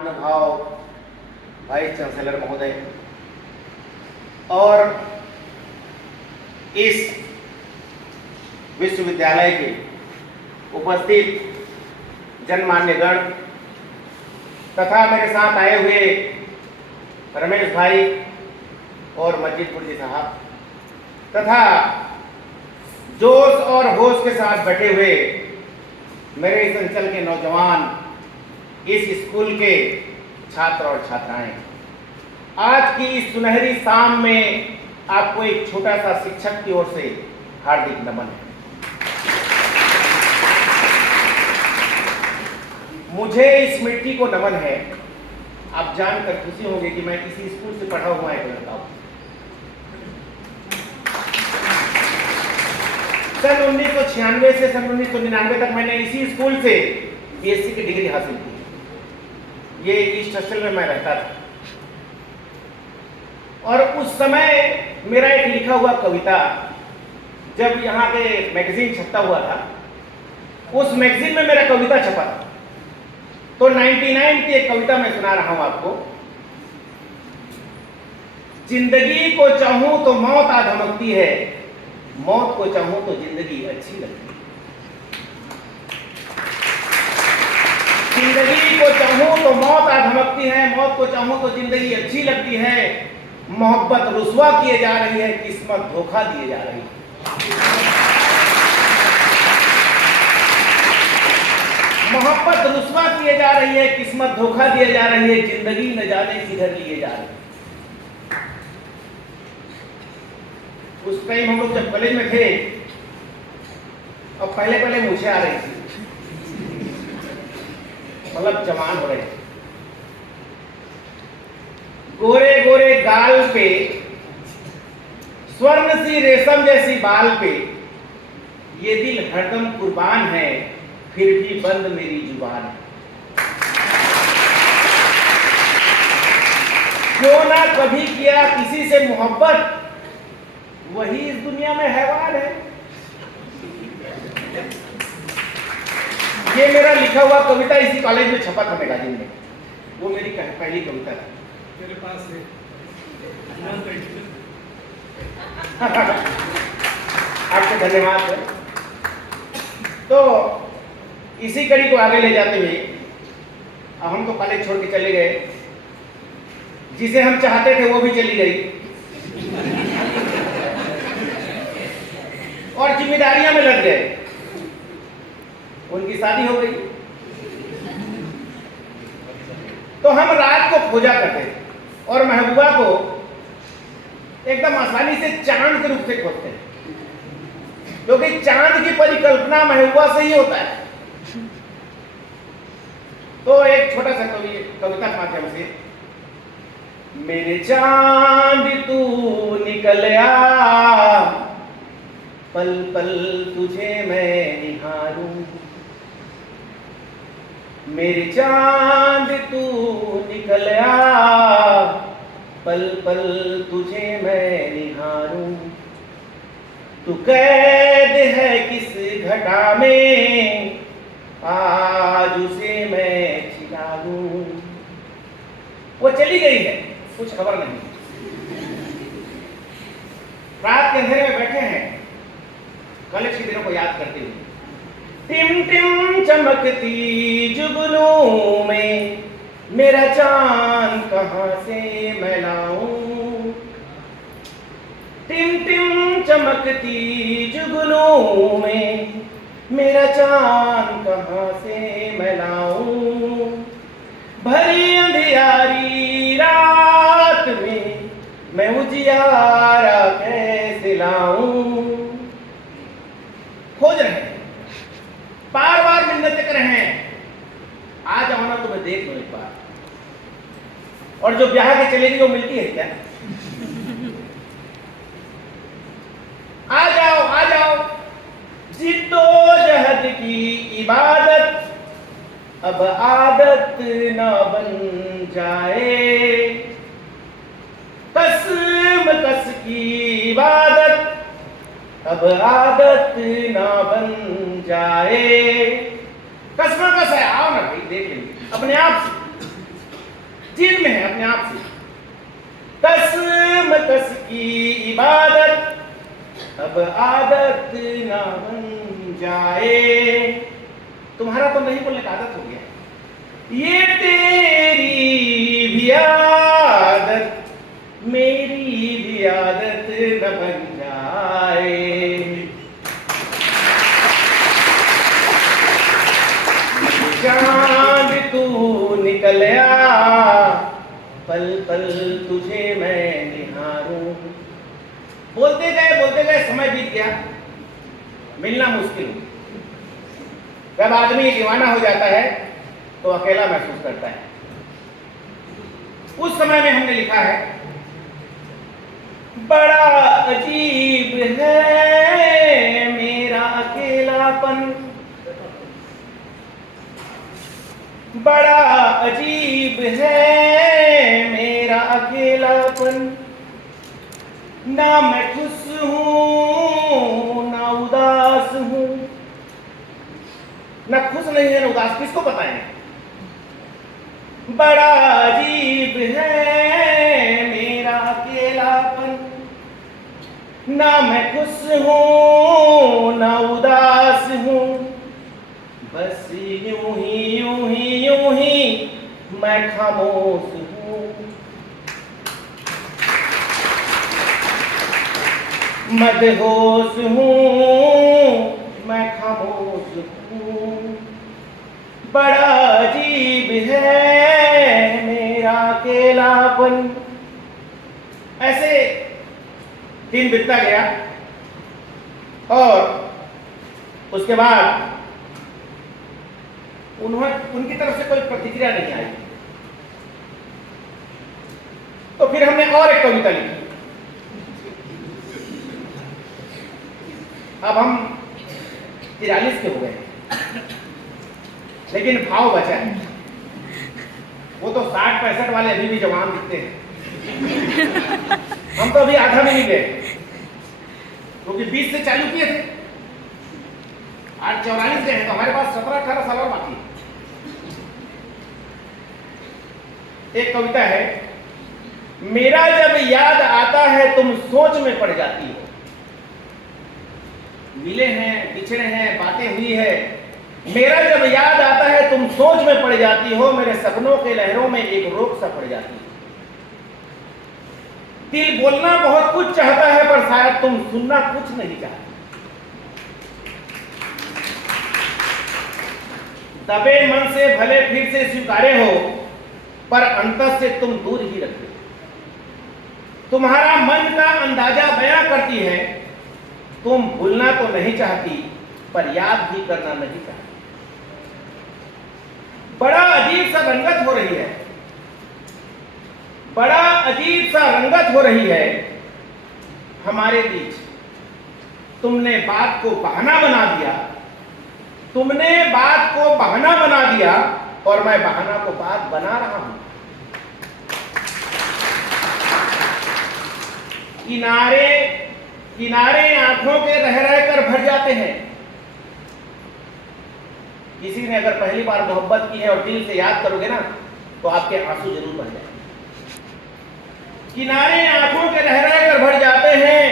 भाव vice chancellor महोदय और इस विश्वविद्यालय के उपस्थित जनमान्यगण तथा मेरे साथ आए हुए रमेश भाई और मस्जिदपुर जी साहब तथा जोश और होश के साथ बैठे हुए मेरे इस अंचल के नौजवान, इस स्कूल के छात्र और छात्राएं, आज की इस सुनहरी शाम में आपको एक छोटा सा शिक्षक की ओर से हार्दिक नमन है। मुझे इस मिट्टी को नमन है। आप जानकर खुशी होंगे कि मैं इसी स्कूल से पढ़ा हुआ एक लड़का हूं। सन 1996 से सन 1999 तक मैंने इसी स्कूल से बीएससी की डिग्री हासिल की। ये ईस्ट हॉस्टल में मैं रहता था और उस समय मेरा एक लिखा हुआ कविता जब यहाँ के मैगजीन छपता हुआ था, उस मैगजीन में मेरा कविता छपा था। तो 99 की एक कविता मैं सुना रहा हूं आपको। जिंदगी को चाहूं तो मौत आ धमकती है, मौत को चाहूं तो जिंदगी अच्छी लगती है। जिंदगी को चाहूं तो मौत आ धमकती है, मौत को चाहूं तो जिंदगी अच्छी लगती है। मोहब्बत रुस्वा किए जा रही है, किस्मत धोखा दिए जा रही है। मोहब्बत रुस्वा किए जा रही है, किस्मत धोखा दिए जा रही है, जिंदगी न जाने किधर लिए जा रही है। उस टाइम हम लोग जब कॉलेज में थे और पहले मुझे आ रही थी, मतलब जवान हो रहे थे। गोरे गोरे गाल पे, स्वर्ण सी रेशम जैसी बाल पे, ये दिल हरदम कुर्बान है, फिर भी बंद मेरी जुबान है। जो ना कभी किया किसी से मोहब्बत, वही इस दुनिया में हैवान है। ये मेरा लिखा हुआ कविता इसी कॉलेज में छपा था मैगजीन में। वो मेरी पहली कविता थी। मेरे पास है। आपको धन्यवाद है। तो इसी कड़ी को आगे ले जाते हुए अब हम तो कॉलेज छोड़ के चले गए। जिसे हम चाहते थे वो भी चली गई और जिम्मेदारियां में लग गए। उनकी शादी हो गई तो हम रात को खोजा करते थे और महबूबा को एकदम आसानी से चांद के रूप से खोजते हैं, क्योंकि चांद की परिकल्पना महबूबा से ही होता है। तो एक छोटा सा कविता के माध्यम से, मेरे चांद तू निकल आ, पल पल तुझे मैं निहारूं। मेरे चांद तू निकल आ, पल पल तुझे मैं निहारूं। तू कैद है किस घटा में, आज उसे मैं छिला लूं। वो चली गई है, कुछ खबर नहीं। रात के अंधेरे में बैठे हैं कॉलेज के दिनों को याद करते हुए। टिम टिम चमकती जुगनू में, मेरा चांद कहां से मैं लाऊं। टिम टिम चमकती जुगनू में, मेरा चांद कहां से मैं लाऊं। भरी अंधियारी रात में मैं उजियारा कैसे लाऊं। खोज रहे हैं, बार बार मिन्नतें कर रहे हैं, आ जाओ ना तुम्हें देख लो एक बार। और जो ब्याह के चलेगी वो मिलती है क्या? आ जाओ आ जाओ, जिद्दोजहद की इबादत अब आदत न बन जाए। कसम कस की इबादत अब आदत न बन जाए। कसम कस है, आओ ना भाई देख लेंगे अपने आप से। अपने आप से। कसम कस की इबादत अब आदत ना बन जाए। तुम्हारा तो नहीं बोलने का आदत हो गया, ये तेरी भी आदत मेरी भी आदत न बन जाए। चांद तू निकल आ, पल पल तुझे मैं निहारूं। बोलते गए समय बीत गया, मिलना मुश्किल हो। जब आदमी दीवाना हो जाता है तो अकेला महसूस करता है। उस समय में हमने लिखा है, बड़ा अजीब है मेरा अकेलापन, बड़ा अजीब है मेरा अकेलापन, ना मैं खुश हूं ना उदास हूं। ना खुश नहीं है ना उदास, किसको बताएं। बड़ा अजीब है मेरा अकेलापन, ना मैं खुश हूं ना उदास हूं, बस यूं ही मैं खामोश हूं। मदहोश हूं मैं खामोश हूं, बड़ा अजीब है मेरा अकेलापन। ऐसे दिन बीतता गया और उसके बाद उनकी तरफ से कोई प्रतिक्रिया नहीं आई। तो फिर हमने और एक कविता लिखी। अब हम 43 के हो गए, लेकिन भाव बचा है। वो तो 60-65 वाले अभी भी जवान दिखते हैं। हम तो अभी आधा में नहीं गए, क्योंकि 20 से चालू किए थे, आज 44 के हैं, तो हमारे पास 17-18 साल और बाकी है। एक कविता है, मेरा जब याद आता है तुम सोच में पड़ जाती हो। मिले हैं, बिछड़े हैं, बातें हुई है, मेरा जब याद आता है तुम सोच में पड़ जाती हो, मेरे सपनों के लहरों में एक रोक सा पड़ जाती हो। दिल बोलना बहुत कुछ चाहता है पर शायद तुम सुनना कुछ नहीं चाहते। दबे मन से भले फिर से स्वीकारे हो, पर अंतर से तुम दूर ही रखते हो। तुम्हारा मन का अंदाजा बयां करती है, तुम भूलना तो नहीं चाहती पर याद भी करना नहीं चाहती। बड़ा अजीब सा रंगत हो रही है, बड़ा अजीब सा रंगत हो रही है हमारे बीच। तुमने बात को बहाना बना दिया, तुमने बात को बहाना बना दिया और मैं बहाना को बात बना रहा हूं। किनारे किनारे आंखों के रह कर भर जाते हैं। किसी ने अगर पहली बार मोहब्बत की है और दिल से याद करोगे ना, तो आपके आंसू जरूर बह जाएंगे। किनारे आंखों के रह कर भर जाते हैं,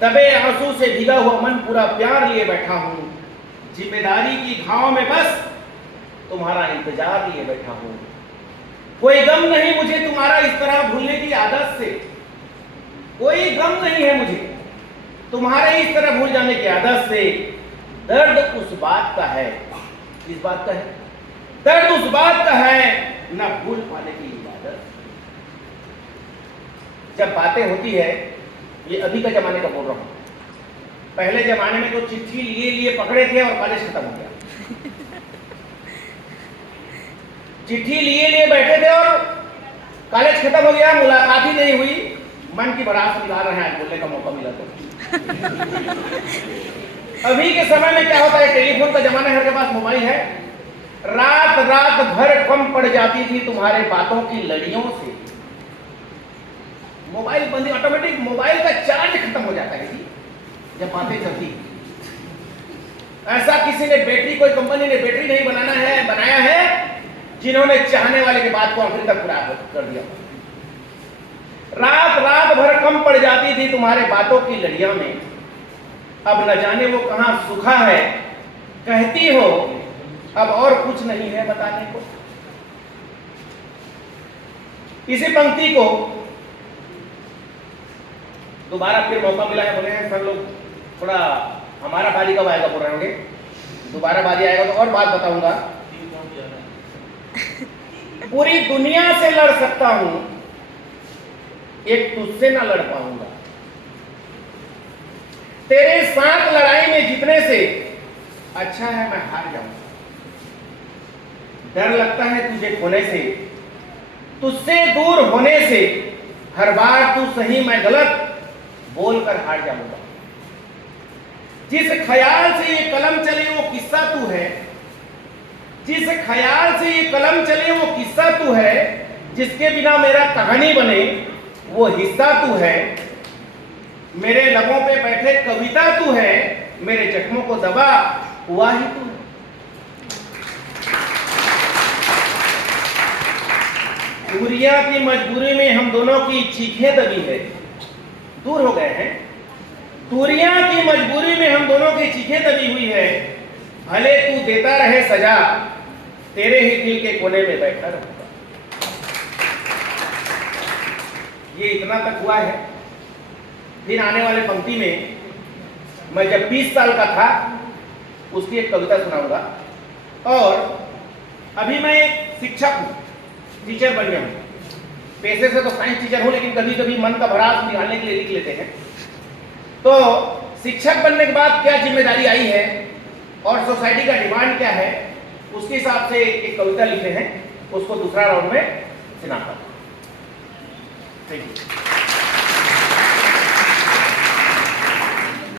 तबे आंसू से भीगा हुआ मन पूरा प्यार लिए बैठा हूं। जिम्मेदारी की घाव में बस तुम्हारा इंतजार लिए बैठा हूं। कोई गम नहीं मुझे तुम्हारा इस तरह भूलने की आदत से, कोई गम नहीं है मुझे तुम्हारे इस तरह भूल जाने की आदत से। दर्द उस बात का है, किस बात का है? दर्द उस बात का है ना भूल पाने की इबादत। जब बातें होती है, ये अभी का जमाने का बोल रहा हूं, पहले जमाने में तो चिट्ठी लिए पकड़े थे और कॉलेज खत्म हो गया। चिट्ठी लिए बैठे थे और कॉलेज खत्म हो गया, मुलाकात ही नहीं हुई। मन की भड़ास निकाल रहे हैं, आज बोलने का मौका मिला तो। अभी के समय में क्या होता है, टेलीफोन का जमाना है, हर के पास मोबाइल है। रात भर कम पड़ जाती थी तुम्हारे बातों की लड़ियों से। मोबाइल बंद, ऑटोमेटिक मोबाइल का चार्ज खत्म हो जाता है जी जब बातें चलती। ऐसा किसी ने बैटरी, कोई कंपनी ने बैटरी नहीं बनाया है जिन्होंने चाहने वाले की बात को आखिर तक पूरा कर दिया। रात रात भर कम पड़ जाती थी तुम्हारे बातों की लड़ियों में, अब न जाने वो कहां सुखा है। कहती हो अब और कुछ नहीं है बताने को। इसी पंक्ति को दोबारा फिर मौका मिला है, बोले हैं सर लोग थोड़ा हमारा बारी कब आएगा, बोल रहे होंगे दोबारा बारी आएगा तो और बात बताऊंगा। पूरी दुनिया से लड़ सकता हूं, एक तुझसे ना लड़ पाऊंगा। तेरे साथ लड़ाई में जीतने से अच्छा है मैं हार जाऊंगा। डर लगता है तुझे खोने से, तुझसे दूर होने से, हर बार तू सही मैं गलत बोलकर हार जाऊंगा। जिस ख्याल से ये कलम चले वो किस्सा तू है, जिस ख्याल से ये कलम चले वो किस्सा तू है, जिसके बिना मेरा कहानी बने वो हिस्सा तू है। मेरे लबों पे बैठे कविता तू है, मेरे जख्मों को दबा हुआ ही तू है। दूरियां की मजबूरी में हम दोनों की चीखें दबी है, दूर हो गए हैं। दूरियां की मजबूरी में हम दोनों की चीखें दबी हुई है। भले तू देता रहे सजा, तेरे ही दिल के कोने में बैठा रहूंगा। ये इतना तक हुआ है। फिर आने वाले पंक्ति में मैं जब 20 साल का था उसकी एक कविता सुनाऊंगा। और अभी मैं शिक्षक हूं, टीचर बन गया हूं। पैसे से तो साइंस टीचर हूं, लेकिन कभी कभी मन का भरास निकालने के लिए लिख लेते हैं। तो शिक्षक बनने के बाद क्या जिम्मेदारी आई है और सोसाइटी का डिमांड क्या है, उसके हिसाब से एक कविता लिखे हैं, उसको दूसरा राउंड में सुनाता हूं। Thank you.